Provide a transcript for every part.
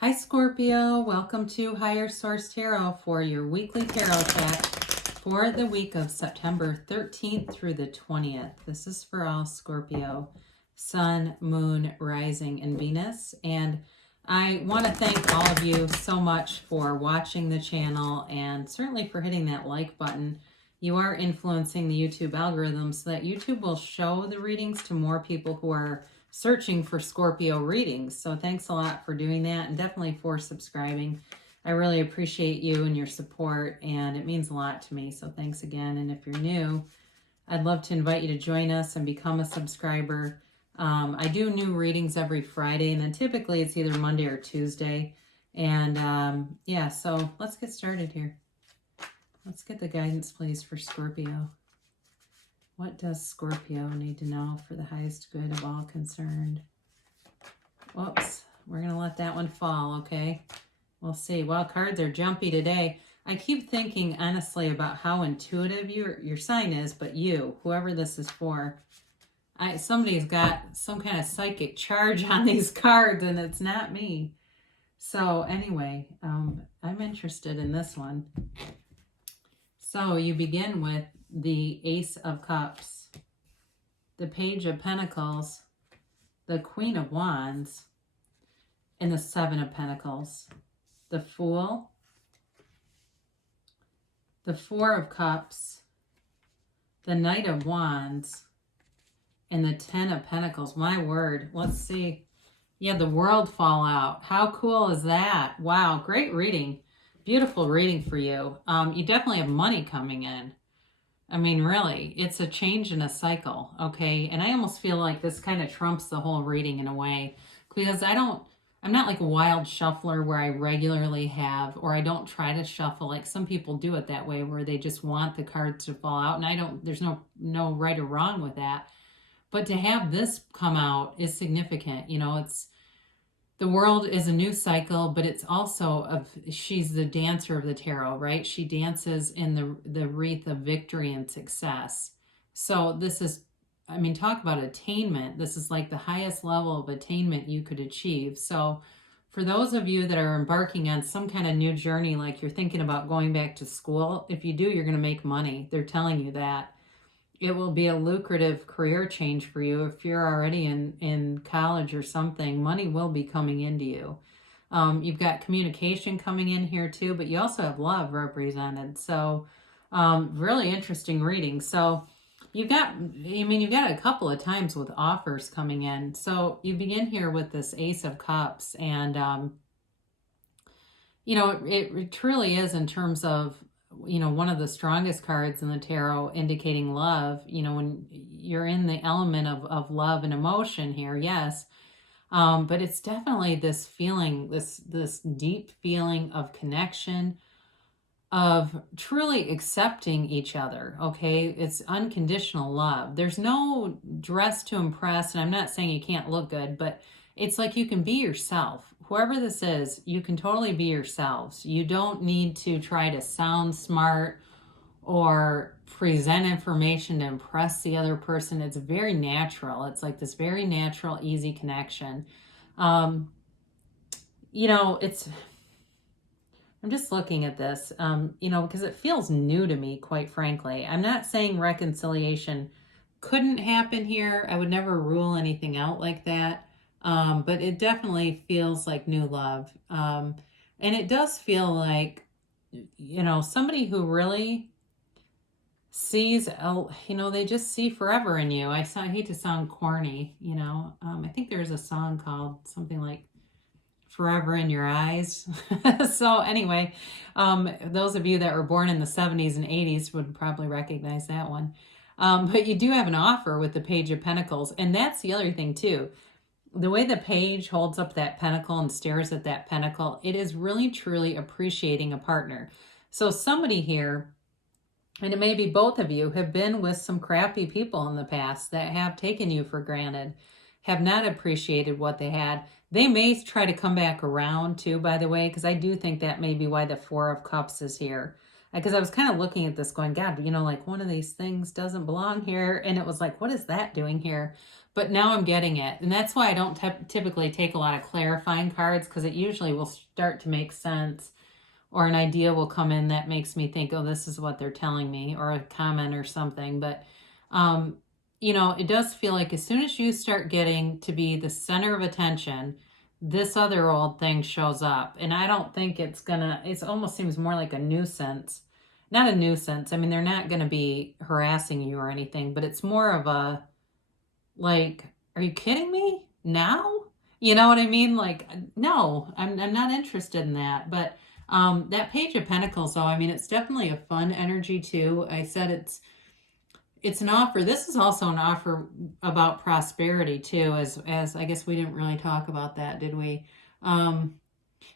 Hi Scorpio, welcome to Higher Source Tarot for your weekly tarot check for the week of September 13th through the 20th. This is for all Scorpio, Sun, Moon, Rising, and Venus. And I want to thank all of you so much for watching the channel and certainly for hitting that like button. You are influencing the YouTube algorithm so that YouTube will show the readings to more people who are searching for Scorpio readings. So thanks a lot for doing that, and definitely for subscribing. I really appreciate you and your support, and it means a lot to me. So thanks again. And if you're new, I'd love to invite you to join us and become a subscriber. I do new readings every Friday, and then typically it's either Monday or Tuesday. And yeah, so let's get started here. Let's get the guidance, please, for Scorpio. What does Scorpio need to know for the highest good of all concerned? Whoops, we're going to let that one fall, okay? We'll see. Well, cards are jumpy today. I keep thinking, honestly, about how intuitive your sign is, but you, whoever this is for, somebody's got some kind of psychic charge on these cards, and it's not me. So anyway, I'm interested in this one. So you begin with the Ace of Cups, the Page of Pentacles, the Queen of Wands, and the Seven of Pentacles, the Fool, the Four of Cups, the Knight of Wands, and the Ten of Pentacles. My word, let's see. Yeah, the World fall out. How cool is that? Wow, great reading. Beautiful reading for you. You definitely have money coming in. I mean, really, it's a change in a cycle, okay? And I almost feel like this kind of trumps the whole reading in a way, because I'm not like a wild shuffler where I regularly have, or I don't try to shuffle like some people do it that way, where they just want the cards to fall out. And there's no right or wrong with that. But to have this come out is significant. You know, the world is a new cycle, but it's also she's the dancer of the tarot, right? She dances in the wreath of victory and success. So this is, I mean, talk about attainment. This is like the highest level of attainment you could achieve. So for those of you that are embarking on some kind of new journey, like you're thinking about going back to school, if you do, you're going to make money. They're telling you that. It will be a lucrative career change for you. If you're already in college or something, money will be coming into you. You've got communication coming in here too, but you also have love represented. So really interesting reading. So you've got a couple of times with offers coming in. So you begin here with this Ace of Cups, and you know, it truly is, in terms of, you know, one of the strongest cards in the tarot, indicating love. You know, when you're in the element of love and emotion here, yes. But it's definitely this feeling, this deep feeling of connection, of truly accepting each other, okay? It's unconditional love. There's no dress to impress, and I'm not saying you can't look good, but it's like you can be yourself. Whoever this is, you can totally be yourselves. You don't need to try to sound smart or present information to impress the other person. It's very natural. It's like this very natural, easy connection. You know, I'm just looking at this, you know, because it feels new to me, quite frankly. I'm not saying reconciliation couldn't happen here. I would never rule anything out like that. But it definitely feels like new love. And it does feel like, you know, somebody who really sees, you know, they just see forever in you. I hate to sound corny, you know. I think there's a song called something like Forever in Your Eyes. So anyway, those of you that were born in the 70s and 80s would probably recognize that one. But you do have an offer with the Page of Pentacles. And that's the other thing too. The way the page holds up that pentacle and stares at that pentacle, it is really truly appreciating a partner. So somebody here, and it may be both of you, have been with some crappy people in the past that have taken you for granted, have not appreciated what they had. They may try to come back around too, by the way, because I do think that may be why the Four of Cups is here. Because I was kind of looking at this going, God, you know, like one of these things doesn't belong here. And it was like, what is that doing here? but now I'm getting it. And that's why I don't typically take a lot of clarifying cards, because it usually will start to make sense, or an idea will come in that makes me think, oh, this is what they're telling me, or a comment or something. But, you know, it does feel like as soon as you start getting to be the center of attention, this other old thing shows up. And I don't think it's gonna, it almost seems more like a nuisance. Not a nuisance. I mean, they're not going to be harassing you or anything, but it's more of a, like, are you kidding me now? You know what I mean? Like, no, I'm not interested in that. But that Page of Pentacles, though, I mean, it's definitely a fun energy too. I said it's an offer. This is also an offer about prosperity too, as I guess we didn't really talk about that, did we?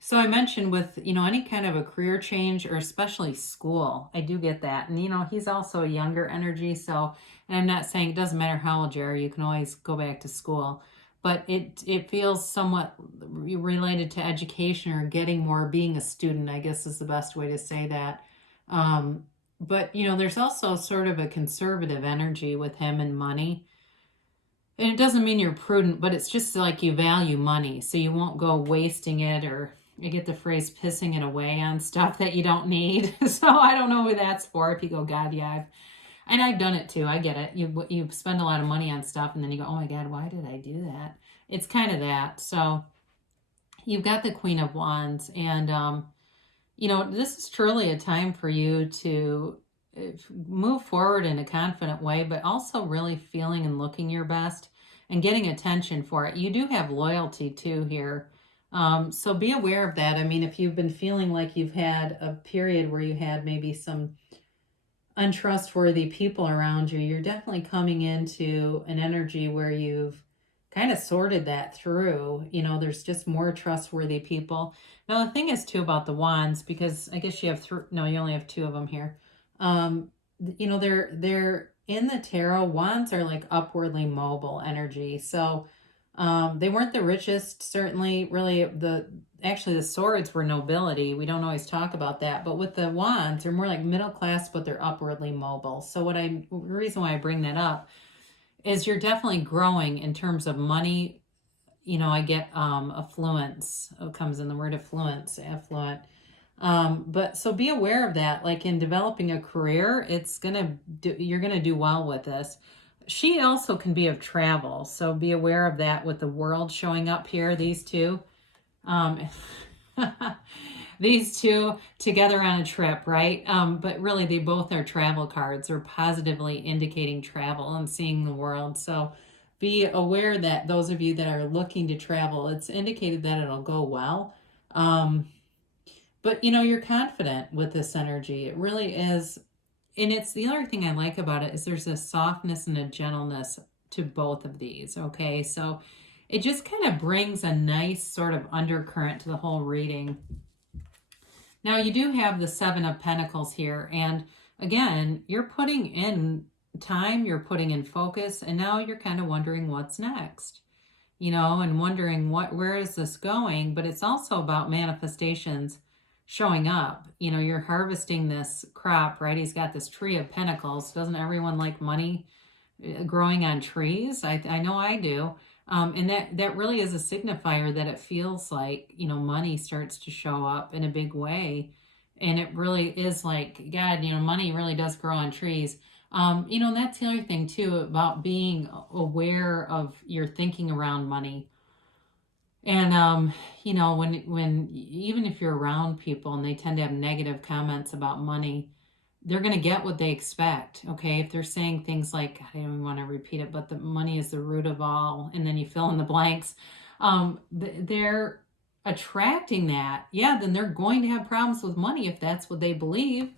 So I mentioned with, you know, any kind of a career change, or especially school, I do get that. And, you know, he's also a younger energy. So, and I'm not saying it doesn't matter how old you are, you can always go back to school. But it feels somewhat related to education, or getting more, being a student, I guess is the best way to say that. But, you know, there's also sort of a conservative energy with him and money. And it doesn't mean you're prudent, but it's just like you value money. So you won't go wasting it, or I get the phrase pissing it away on stuff that you don't need. So I don't know who that's for. If you go, God, yeah, and I've done it too. I get it. You spend a lot of money on stuff, and then you go, oh my God, why did I do that? It's kind of that. So you've got the Queen of Wands, and you know, this is truly a time for you to move forward in a confident way, but also really feeling and looking your best and getting attention for it. You do have loyalty too here. So be aware of that. I mean, if you've been feeling like you've had a period where you had maybe some untrustworthy people around you, you're definitely coming into an energy where you've kind of sorted that through. You know, there's just more trustworthy people. Now, the thing is too about the wands, because I guess you have no, you only have two of them here. You know, they're in the tarot, wands are like upwardly mobile energy. So they weren't the richest, certainly. Really, actually the swords were nobility. We don't always talk about that, but with the wands, they're more like middle class, but they're upwardly mobile. So the reason why I bring that up is you're definitely growing in terms of money. You know, I get affluence. It comes in the word affluence, affluent. But so be aware of that. Like in developing a career, you're gonna do well with this. She also can be of travel, so be aware of that with the world showing up here. These two, these two together on a trip, right? But really, they both are travel cards, or positively indicating travel and seeing the world. So be aware that those of you that are looking to travel, it's indicated that it'll go well. But, you know, you're confident with this energy. It really is. And it's the other thing I like about it is there's a softness and a gentleness to both of these. Okay. So it just kind of brings a nice sort of undercurrent to the whole reading. Now you do have the Seven of Pentacles here. And again, you're putting in time, you're putting in focus, and now you're kind of wondering what's next, you know, and wondering where is this going? But it's also about manifestations showing up. You know, you're harvesting this crop, right? He's got this tree of pentacles. Doesn't everyone like money growing on trees? I know I do. And that really is a signifier that it feels like, you know, money starts to show up in a big way. And it really is like, God, you know, money really does grow on trees. You know, and that's the other thing too, about being aware of your thinking around money. And, you know, when even if you're around people and they tend to have negative comments about money, they're going to get what they expect. Okay. If they're saying things like, I don't even want to repeat it, but the money is the root of all, and then you fill in the blanks, they're attracting that. Yeah. Then they're going to have problems with money if that's what they believe.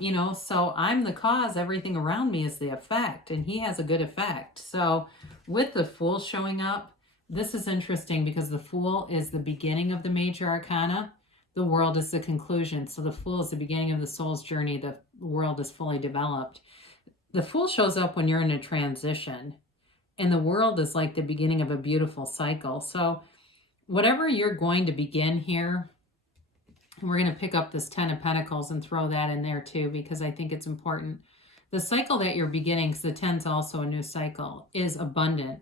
You know, so I'm the cause, everything around me is the effect, and he has a good effect. So with the Fool showing up, this is interesting because the Fool is the beginning of the major arcana. The World is the conclusion. So the Fool is the beginning of the soul's journey. The world is fully developed. The Fool shows up when you're in a transition, and the World is like the beginning of a beautiful cycle. So whatever you're going to begin here, we're going to pick up this Ten of Pentacles and throw that in there too, because I think it's important. The cycle that you're beginning, because the 10's also a new cycle, is abundant.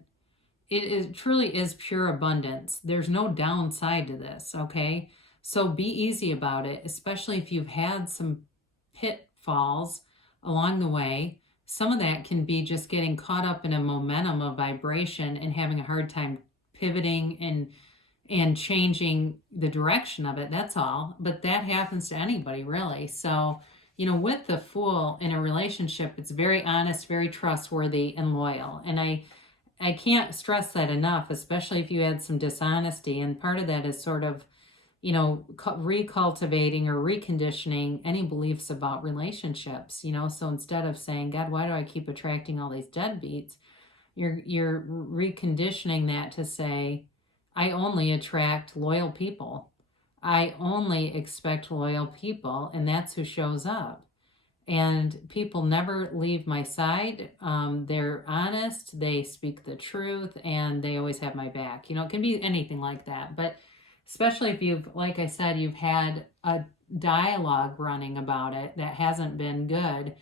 It truly is pure abundance. There's no downside to this, okay? So be easy about it, especially if you've had some pitfalls along the way. Some of that can be just getting caught up in a momentum of vibration and having a hard time pivoting and changing the direction of it. That's all. But that happens to anybody, really. So, with the Fool in a relationship, it's very honest, very trustworthy, and loyal. And I can't stress that enough, especially if you had some dishonesty. And part of that is sort of, recultivating or reconditioning any beliefs about relationships, So instead of saying, God, why do I keep attracting all these deadbeats? You're reconditioning that to say, I only attract loyal people. I only expect loyal people, and that's who shows up. And people never leave my side. They're honest, they speak the truth, and they always have my back. It can be anything like that. But especially if you've, like I said, you've had a dialogue running about it that hasn't been good.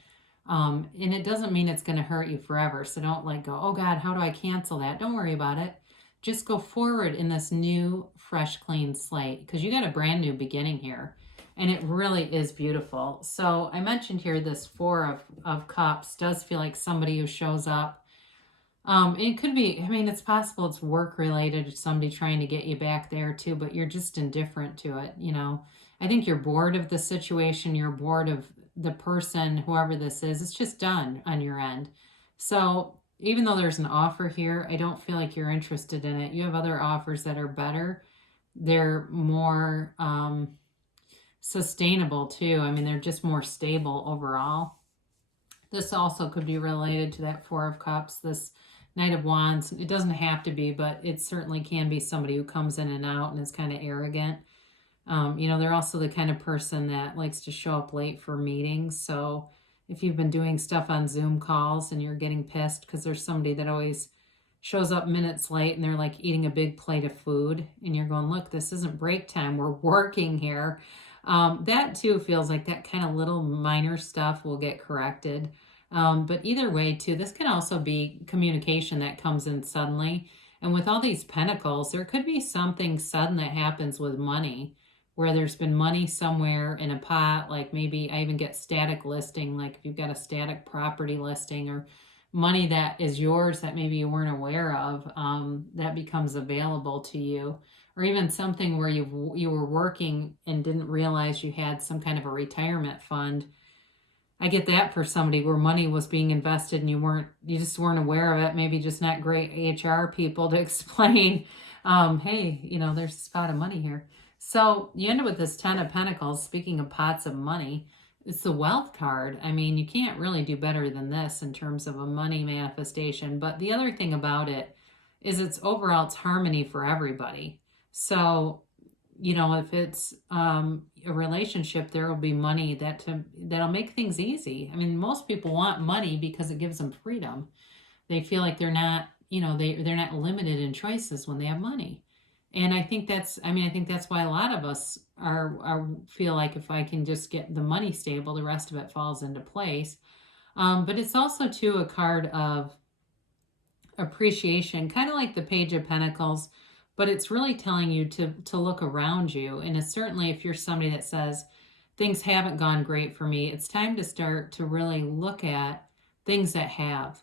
And it doesn't mean it's going to hurt you forever. So don't go, oh God, how do I cancel that? Don't worry about it. Just go forward in this new, fresh, clean slate, because you got a brand new beginning here. And it really is beautiful. So I mentioned here this Four of Cups does feel like somebody who shows up. It could be, it's possible it's work related, somebody trying to get you back there too, but you're just indifferent to it. I think you're bored of the situation. You're bored of the person, whoever this is. It's just done on your end. So even though there's an offer here, I don't feel like you're interested in it. You have other offers that are better. They're more sustainable too. They're just more stable overall. This also could be related to that Four of Cups, this Knight of Wands. It doesn't have to be, but it certainly can be somebody who comes in and out and is kind of arrogant. They're also the kind of person that likes to show up late for meetings. So if you've been doing stuff on Zoom calls and you're getting pissed because there's somebody that always shows up minutes late and they're like eating a big plate of food and you're going, look, this isn't break time. We're working here. That too feels like that kind of little minor stuff will get corrected. But either way too, this can also be communication that comes in suddenly. And with all these pentacles, there could be something sudden that happens with money, where there's been money somewhere in a pot. Like maybe I even get static listing, like if you've got a static property listing, or money that is yours that maybe you weren't aware of, that becomes available to you. Or even something where you were working and didn't realize you had some kind of a retirement fund. I get that for somebody where money was being invested and you just weren't aware of it. Maybe just not great HR people to explain, hey, there's a spot of money here. So you end up with this 10 of Pentacles. Speaking of pots of money, it's the Wealth card. You can't really do better than this in terms of a money manifestation. But the other thing about it is it's harmony for everybody. So, if it's a relationship, there will be money that'll make things easy. Most people want money because it gives them freedom. They feel like they're not, they're not limited in choices when they have money. And I think that's why a lot of us feel like if I can just get the money stable, the rest of it falls into place. But it's also too a card of appreciation, kind of like the Page of Pentacles, but it's really telling you to look around you. And it's certainly, if you're somebody that says, things haven't gone great for me, it's time to start to really look at things that have.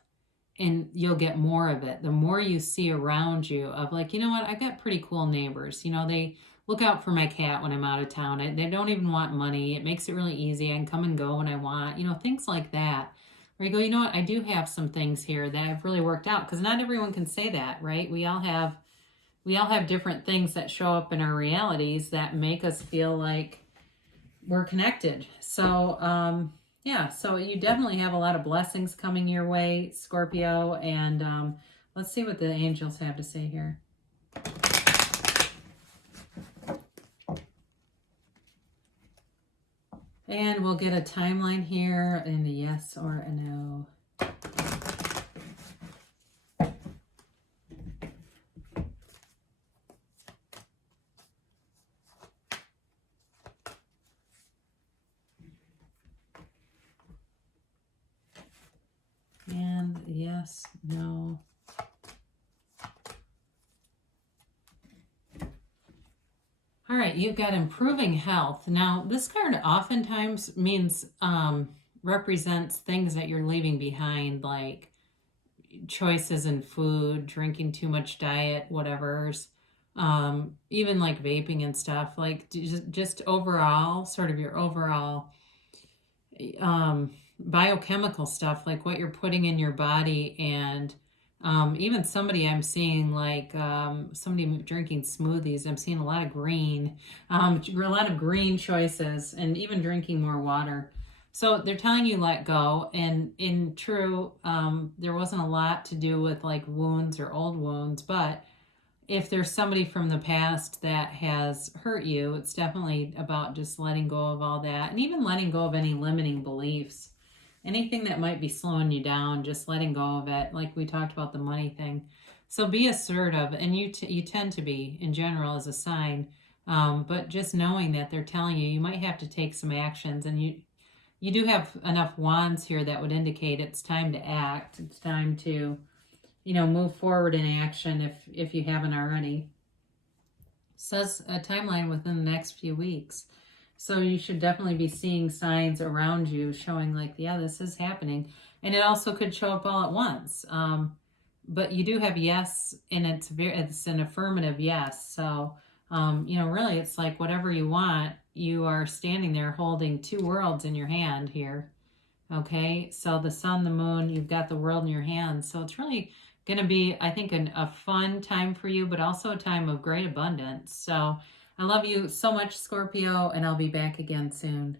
And you'll get more of it. The more you see around you of like, I've got pretty cool neighbors. They look out for my cat when I'm out of town. They don't even want money. It makes it really easy. I can come and go when I want. Things like that. Where you go, I do have some things here that have really worked out. Because not everyone can say that, right? We all have different things that show up in our realities that make us feel like we're connected. So, yeah, so you definitely have a lot of blessings coming your way, Scorpio. And let's see what the angels have to say here. And we'll get a timeline here and a yes or a no. yes, no. All right, you've got improving health. Now, this card oftentimes means represents things that you're leaving behind, like choices in food, drinking too much diet, whatever's, even like vaping and stuff, like just overall, sort of your overall biochemical stuff, like what you're putting in your body. And even somebody I'm seeing, like somebody drinking smoothies. I'm seeing a lot of green, choices, and even drinking more water. So they're telling you let go. And in true, there wasn't a lot to do with like wounds or old wounds, but if there's somebody from the past that has hurt you, it's definitely about just letting go of all that, and even letting go of any limiting beliefs. Anything that might be slowing you down, just letting go of it, like we talked about the money thing. So be assertive, and you tend to be, in general, as a sign. But just knowing that they're telling you, you might have to take some actions, and you do have enough wands here that would indicate it's time to act. It's time to, move forward in action if you haven't already. It says a timeline within the next few weeks. So you should definitely be seeing signs around you showing like, yeah, this is happening. And it also could show up all at once. But you do have yes, and it's an affirmative yes. So, really it's like whatever you want, you are standing there holding two worlds in your hand here. Okay, so the sun, the moon, you've got the world in your hands. So it's really going to be, I think, a fun time for you, but also a time of great abundance. So I love you so much, Scorpio, and I'll be back again soon.